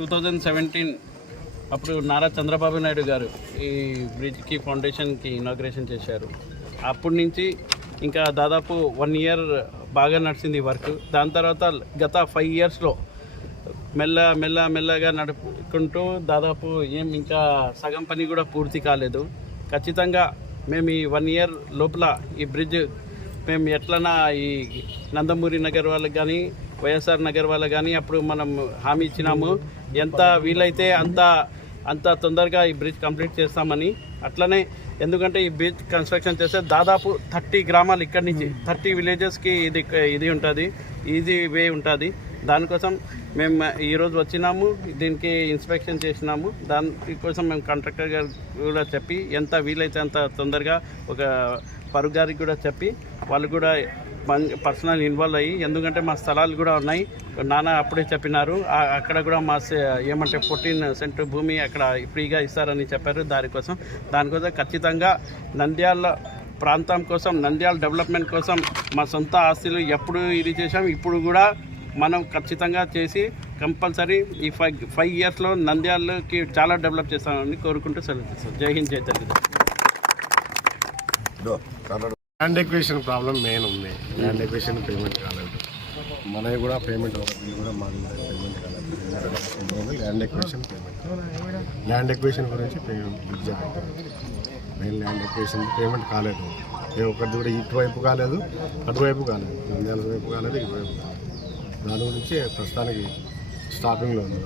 Two thousand seventeen అప్పుడు నారా చంద్రబాబు నాయుడు గారు ఈ బ్రిడ్జ్కి ఫౌండేషన్కి ఇనాగ్రేషన్ చేశారు. అప్పటి నుంచి ఇంకా దాదాపు వన్ ఇయర్ బాగా నడిచింది ఈ వర్క్. దాని తర్వాత గత ఫైవ్ ఇయర్స్లో మెల్ల మెల్ల మెల్లగా నడుపుకుంటూ దాదాపు ఏం ఇంకా సగం పని కూడా పూర్తి కాలేదు. ఖచ్చితంగా మేము ఈ వన్ ఇయర్ లోపల ఈ బ్రిడ్జ్ మేము ఎట్లనా ఈ నందమూరి నగర్ వాళ్ళకి కానీ వైఎస్ఆర్ నగర్ వాళ్ళకి కానీ అప్పుడు మనం హామీ ఇచ్చినాము. ఎంత వీలైతే అంత అంత తొందరగా ఈ బ్రిడ్జ్ కంప్లీట్ చేస్తామని అట్లనే ఎందుకంటే ఈ బ్రిడ్జ్ కన్స్ట్రక్షన్ చేస్తే దాదాపు థర్టీ గ్రామాలు ఇక్కడి నుంచి థర్టీ విలేజెస్కి ఇది ఇది ఉంటుంది ఈజీ వే ఉంటుంది. దానికోసం మేము ఈరోజు వచ్చినాము దీనికి ఇన్స్పెక్షన్ చేసినాము. దానికోసం మేము కాంట్రాక్టర్ గారు కూడా చెప్పి ఎంత వీలైతే అంత తొందరగా ఒక పరుగు గారికి కూడా చెప్పి వాళ్ళు కూడా పర్సనల్ ఇన్వాల్వ్ అయ్యి ఎందుకంటే మా స్థలాలు కూడా ఉన్నాయి. నాన్న అప్పుడే చెప్పినారు అక్కడ కూడా మా ఏమంటే ఫోర్టీన్ సెంట్ భూమి అక్కడ ఫ్రీగా ఇస్తారని చెప్పారు దానికోసం దానికోసం ఖచ్చితంగా నంద్యాల ప్రాంతం కోసం నంద్యాల డెవలప్మెంట్ కోసం మా సొంత ఆస్తులు ఎప్పుడు ఇది చేసాం ఇప్పుడు కూడా మనం ఖచ్చితంగా చేసి కంపల్సరీ ఈ ఫైవ్ ఫైవ్ ఇయర్స్లో నంద్యాలకి చాలా డెవలప్ చేస్తామని కోరుకుంటూ సెలవు చేస్తాం Jai Hind Jai Telugu land acquisition problem main ఉంది. ల్యాండ్ ఎక్వేషన్ పేమెంట్ కాలేదు. మనవి కూడా పేమెంట్ ఒక బిల్ కూడా మాది పేమెంట్ కాలేదు. Land acquisition payment land acquisition గురించి payment bill main land acquisition payment కాలేదు. ఏ ఒక్కటి కూడా ఇటువైపు కాలేదు అటువైపు కాలేదు. నంద్యాల వైపు కాలేదు ఇటువైపు కాలేదు. దాని గురించి ప్రస్తుతానికి స్టాపింగ్లో ఉంది.